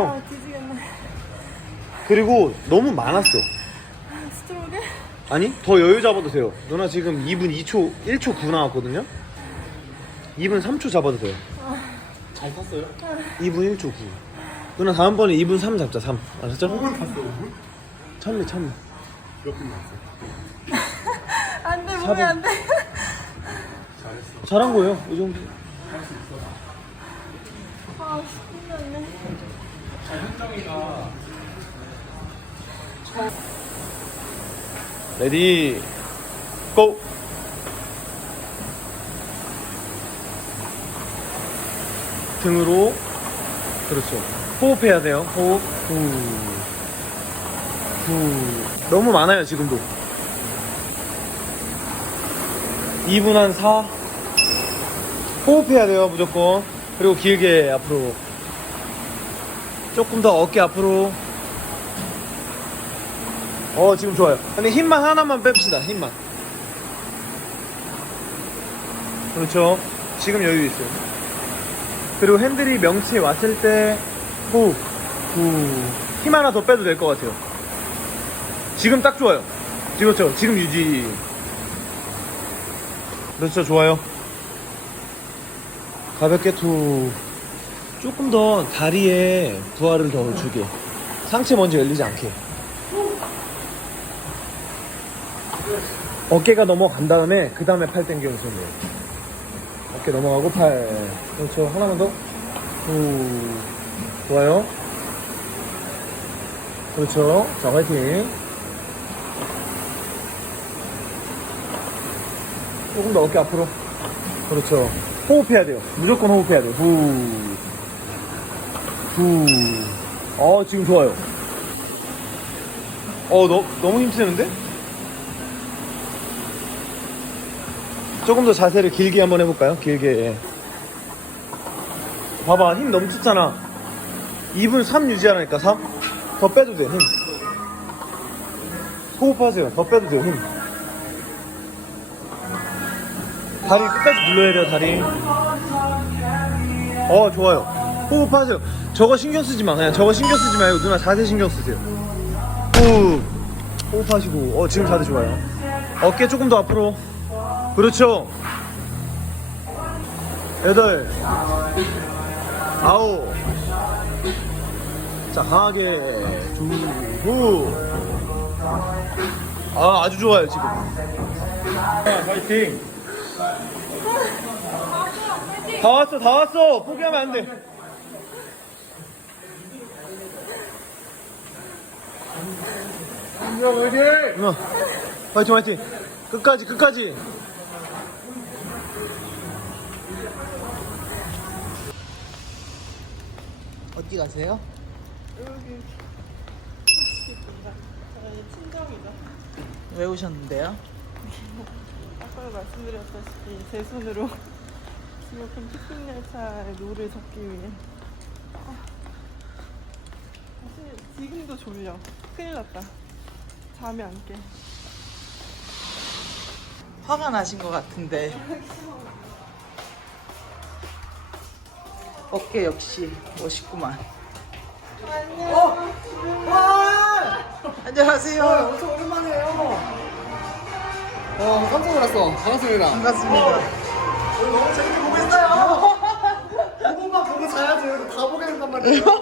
아 뒤지겠네. 그리고 너무 많았어. 스트로게? 아니 더 여유 잡아도 돼요. 누나 지금 2분 2초 1초 9 나왔거든요. 2분 3초 잡아도 돼요. 잘 탔어요? 2분 1초 9. 누나 다음번에 2분 3 잡자 3. 알았죠? 5분 탔어 5분? 참네 참네. 몇분 나왔어? 안 돼 몸이 사분. 안 돼. 잘했어 잘한 거예요. 이 정도. 할수 있어 아 신기하네. 자 현정이가 레디 고. 등으로 그렇죠. 호흡해야 돼요. 호흡. 후. 후. 너무 많아요, 지금도. 2분 한 4. 호흡해야 돼요, 무조건. 그리고 길게 앞으로. 조금 더 어깨 앞으로. 어, 지금 좋아요. 근데 힘만 하나만 뺍시다, 힘만. 그렇죠. 지금 여유 있어요. 그리고 핸들이 명치에 왔을 때, 후, 후. 힘 하나 더 빼도 될 것 같아요. 지금 딱 좋아요. 그렇죠. 지금 유지. 그렇죠. 좋아요. 가볍게 투. 조금 더 다리에 부하를 더 주게. 상체 먼저 열리지 않게. 어깨가 넘어간 다음에 그 다음에 팔 당겨주시면 돼요. 어깨 넘어가고 팔. 그렇죠. 하나만 더. 후. 좋아요. 그렇죠. 자, 화이팅. 조금 더 어깨 앞으로. 그렇죠. 호흡해야 돼요. 무조건 호흡해야 돼요. 후. 후. 어, 지금 좋아요. 어, 너, 너무 힘쓰는데? 조금 더 자세를 길게 한번 해볼까요? 길게. 예. 봐봐, 힘 넘쳤잖아. 2분 3 유지하라니까, 3. 더 빼도 돼, 힘. 호흡하세요. 더 빼도 돼요, 힘. 다리 끝까지 눌러야 돼요, 다리. 어, 좋아요. 호흡하세요. 저거 신경 쓰지 마. 그냥 저거 신경 쓰지 말고 누나 자세 신경 쓰세요. 호흡. 호흡하시고. 어, 지금 자세 좋아요. 어깨 조금 더 앞으로. 그렇죠. 여덟. 아홉. 자, 강하게. 두, 후. 아, 아주 좋아요, 지금. 아, 파이팅. 다 왔어, 다 왔어. 포기하면 안 돼. 현정 화이팅! 누나, 파이팅, 파이팅. 끝까지, 끝까지. 어디 가세요? 여기. 저희 친정이죠. 왜 오셨는데요? 아까 말씀드렸다시피 제 손으로 지옥행 피팅 열차의 노를 잡기 위해. 아, 사실 지금도 졸려. 큰일 났다. 잠이 안 깨. 화가 나신 것 같은데 어깨 역시 멋있구만 어? 안녕하세요 엄청 오랜만이에요. 어, 깜짝 놀랐어. 반갑습니다. 반갑습니다 너무 재밌게 보고 있어요. 그거만 보고 자야지. 다 보게 된단 말이에요.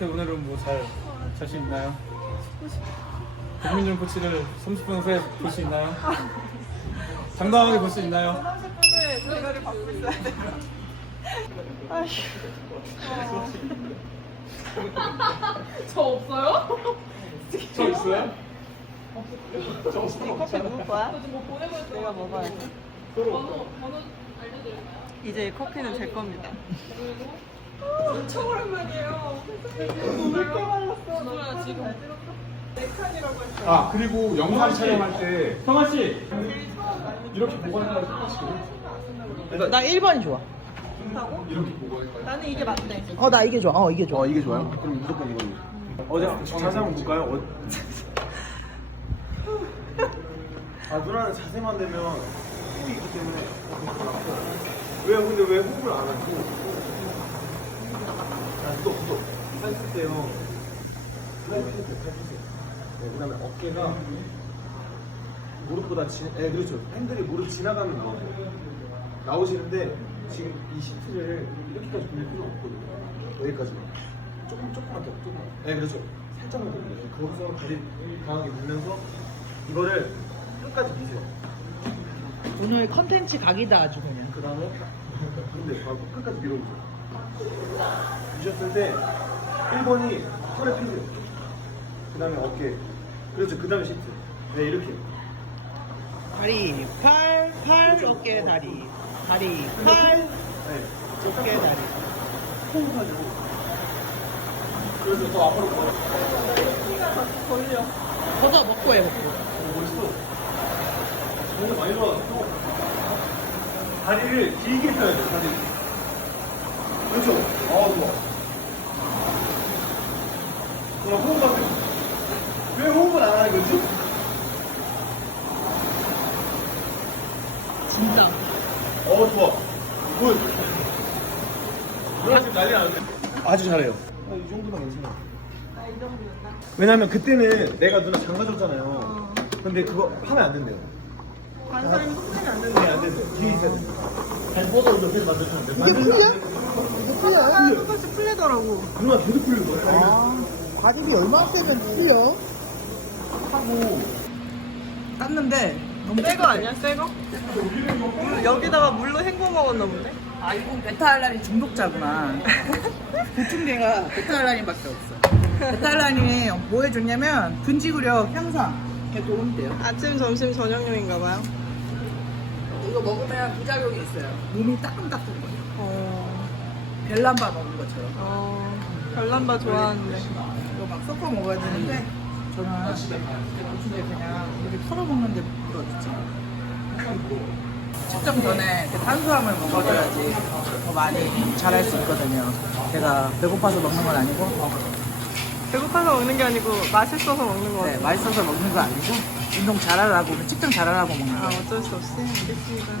떻게 오늘은 뭐 잘 자신 있나요? 백민준 코치를 30분 후에 볼 수 있나요? 당당하게 볼 수 있나요? 30분을 대가를 받고 있어야 돼요. 아휴. 저 있어요? 이 커피 누구 거야? 내가 먹어야지. 이제 이 커피는 제 겁니다. 엄청 오랜만이에요. 몇개 말랐어. 누나 지금 네 칸이라고 했어. 아 그리고 영상 촬영할 때 성아 씨 이렇게 보고 할까요? 나 1번이 좋아. 이렇게 할까요? 나는 이게 맞대. 어, 나 이게 좋아. 어, 이게 좋아. 어 이게 좋아요? 그럼 무조건 이걸로. 어제 자세 한번 볼까요? 어... 아 누나는 자세만 되면 호흡이 있기 때문에 왜 근데 왜 호흡을 안 하고? 아 구독 구독 펴세요. 네, 그 다음에 어깨가 무릎보다 지, 네, 그렇죠. 핸들이 무릎 지나가면 나오세요. 나오시는데 지금 이 시트를 이렇게까지 돌릴 필요는 없거든요. 여기까지만. 조금 조금만 더 조금. 네 그렇죠. 살짝만 더 밀어요. 거기서 다리 강하게 밀면서 이거를 끝까지 미세요. 오늘 컨텐츠 각이다, 아주 그냥. 그 다음에 근데 바로 끝까지 밀어보세요. 미셨을 때 1번이 털에 피세요. 그 다음에 어깨. 그렇죠. 그 다음에 시트. 네 이렇게. 다리, 팔, 팔, 어깨, 다리. 다리, 팔, 네. 어깨, 다리. 호흡하시고. 그래서 더 앞으로 걸어. 걷어 먹고 해, 먹고. 오, 멋있어. 너무 많이 좋아졌어. 다리를 길게 펴야 돼, 다리. 그렇죠. 아, 좋아. 그럼 호흡하세요. 왜 호흡을 안 하는 거지? 진짜. 어, 좋아. 굿. 누나 지금 난리 나는데? 아주 잘해요. 이 정도면 괜찮아. 왜냐면 그때는 내가 누나 장가줬잖아요. 근데 그거 하면 안 된대요. 관사님 속지는 안 네. 안 된대요. 뒤에 있어야 돼. 다시 뻗어 이렇게 만들면 돼. 이게 풀려? 아, 똑같이 풀리더라고. 누나 계속 거야. 아, 과즙이 얼마나 세면 풀려? 하고. 땄는데, 너무 새거 아니야, 새 거? 물, 여기다가 물로 헹궈 먹었나 본데? 아, 이건 베타알라닌 중독자구나. 보충제가 베타알라닌밖에 없어. 베타알라닌이 뭐 해줬냐면 근지구력 향상에 도움이 돼요. 아침, 점심, 저녁용인가 봐요. 이거 먹으면 부작용이 있어요. 몸이 따끔따끔 거려. 어, 벨람바 먹는 것처럼. 어, 별남바 좋아하는데. 이거 막 섞어 먹어야 되는데 저는 보충제 그냥 이렇게 털어 먹는 데 부러지죠. 측정 전에 그 탄수화물 먹어줘야지 더 많이 잘할 수 있거든요. 제가 배고파서 먹는 건 아니고 배고파서 먹는 게 아니고 맛있어서 먹는 거 네, 같아. 맛있어서 먹는 거 아니고 운동 잘하라고 측정 잘하라고 먹는 아, 거예요. 어쩔 수 없이. 알겠습니다.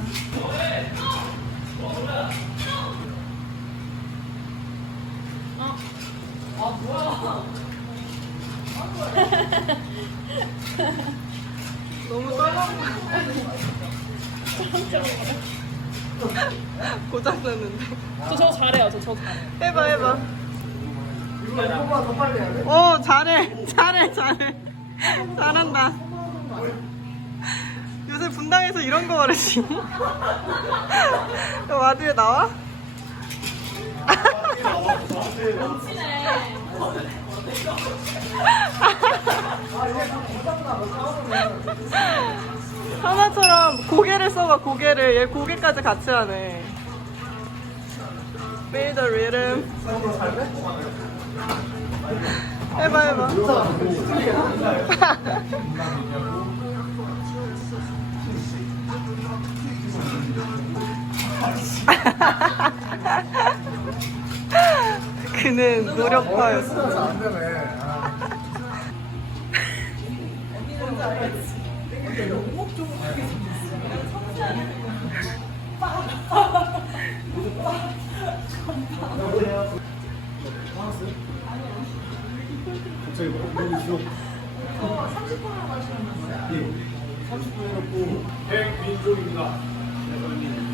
너무 떨려. 고장 났는데. 저 저거 잘해요. 저 저거 잘해요. 해봐, 해봐. 오, 잘해. 잘해, 잘해. 잘한다. 요새 분당에서 이런 거. 야, 와드에 나와? 하나처럼 고개를 써봐 고개를. 얘 고개까지 같이 하네. Feel the rhythm. 해봐 해봐 그는 노력파였어 갑자기 뭐, 너무 싫어. 30분을 마시는 거예요? 예. 30분 해놓고. 백민종입니다. 이은주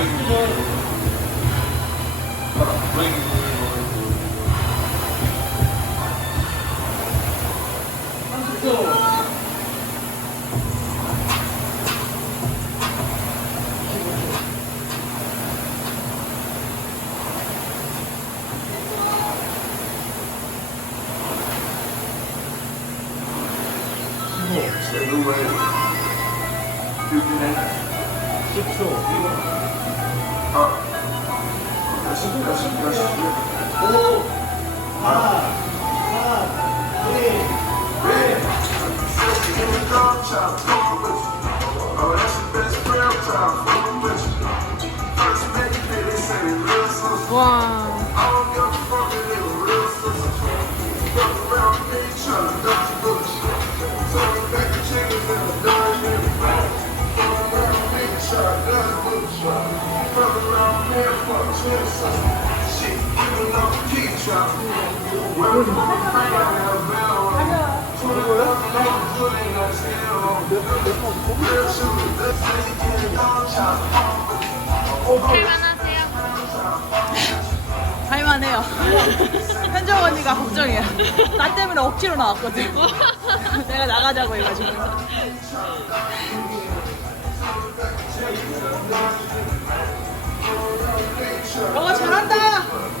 와. 할만해요. 현정 언니가 걱정이야. 나 때문에 억지로 나왔거든. 내가 나가자고 해가지고. 너가 잘한다.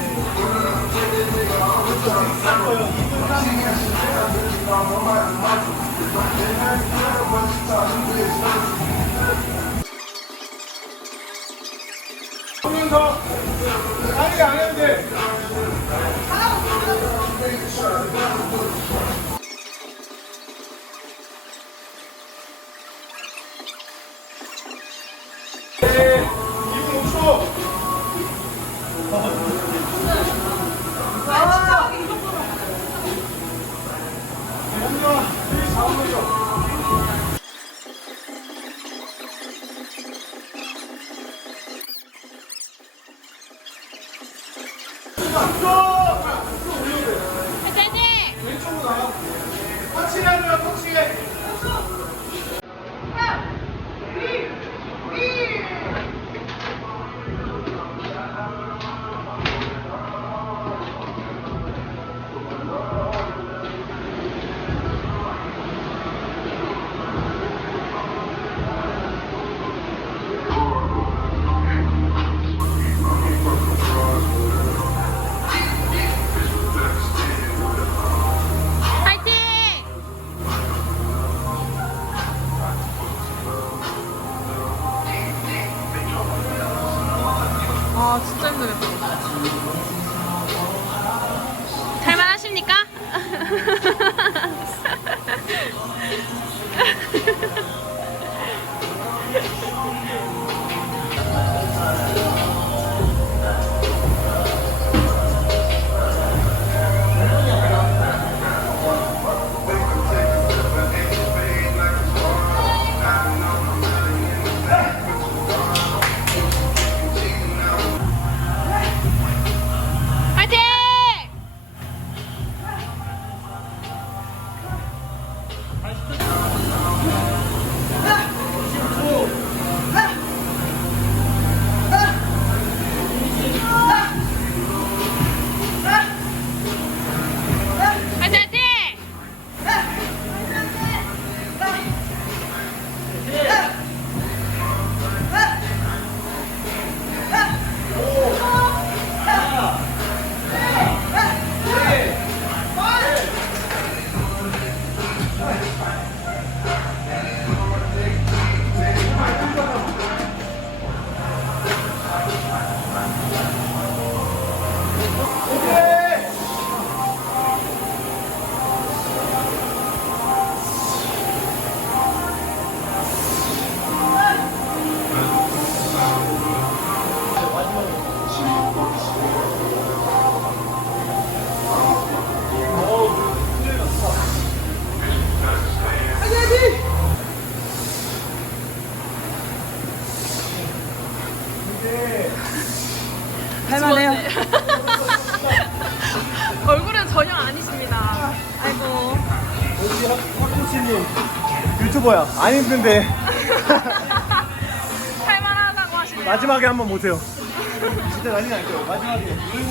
아니 안 해도 돼. 안 힘든데 할만하다고 하시네요. 마지막에 한번 보세요. 진짜 난리 날 거예요. 마지막에 화이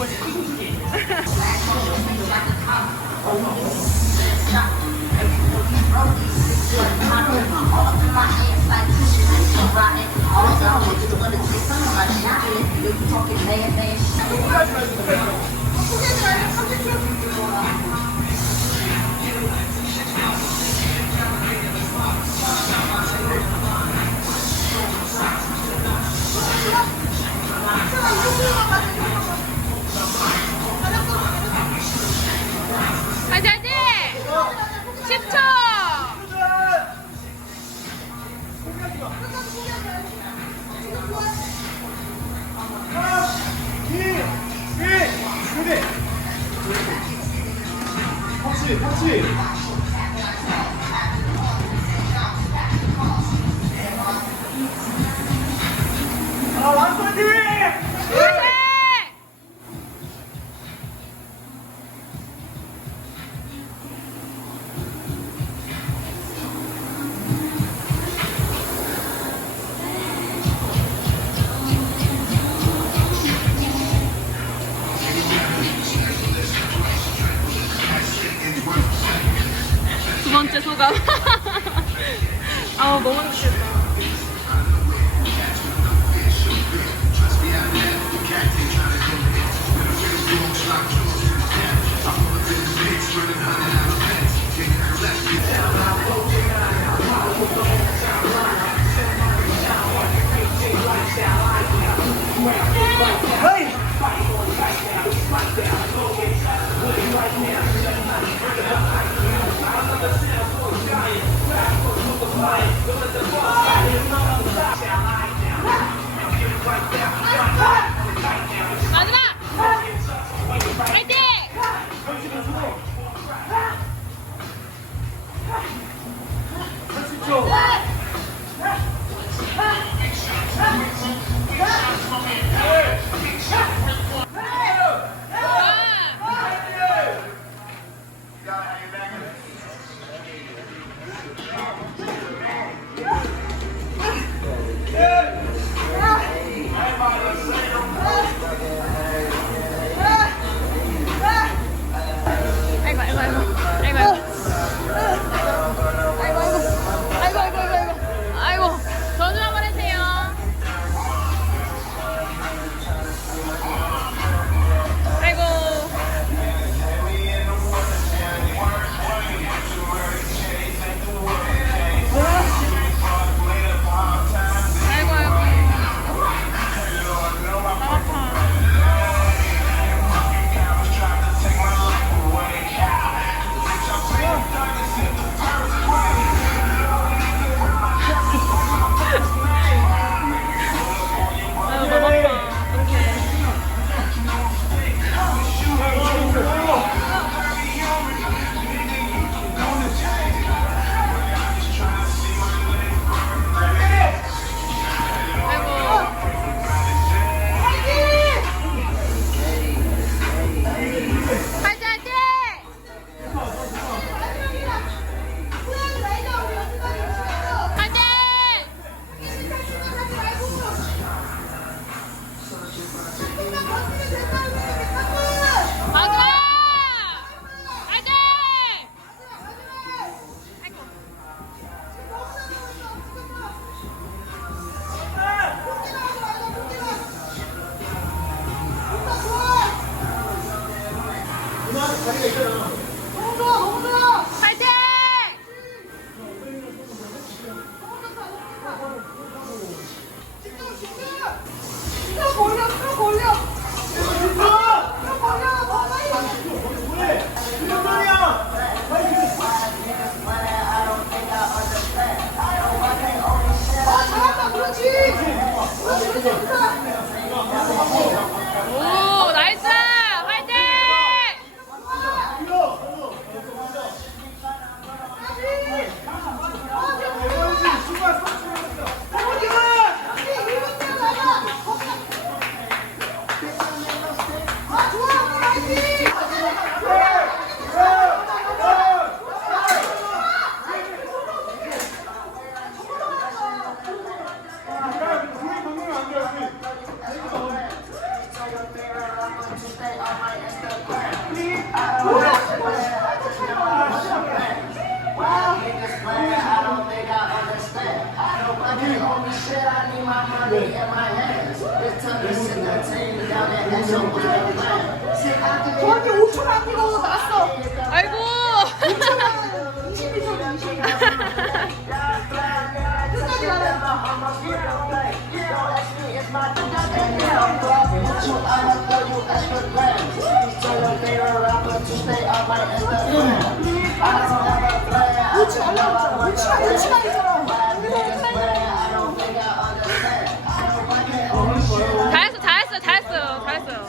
잘했어, 잘했어, 잘했어요, 잘했어요.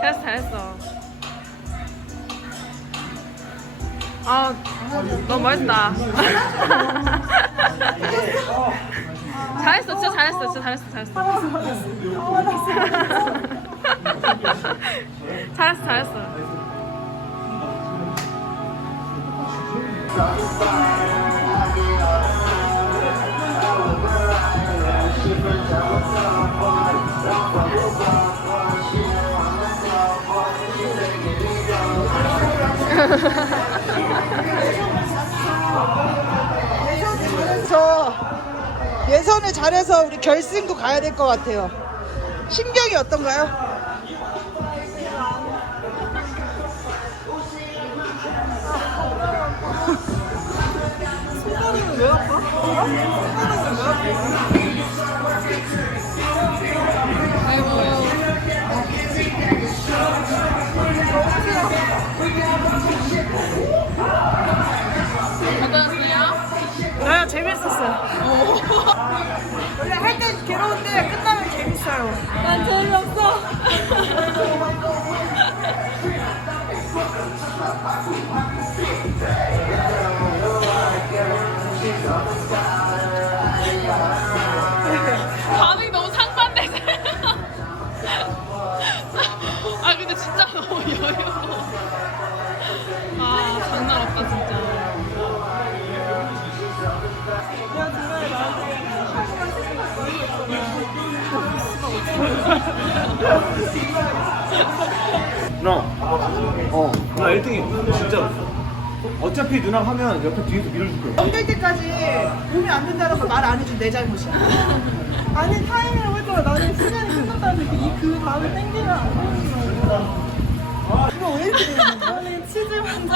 잘했어, 잘했어. 아, 너무 멋있다. 잘했어, 진짜 잘했어, 진짜 잘했어, 잘했어. 잘했어, 잘했어. 잘해서 우리 결승도 가야 될 것 같아요. 심경이 어떤가요? 재밌 누나 어 누나 1등이 진짜 어차피 누나 하면 옆에 뒤에서 밀어줄 거야 넘길 때까지 몸이 안 된다는 걸말안 해준 내 잘못이야. 아니 타이밍을 볼 거야. 나는 시간이 끝났다는데 그, 그 다음에 땡기면 안 되는 거야. 이거 왜 이렇게 되는 거야? 아니 치즈 만드는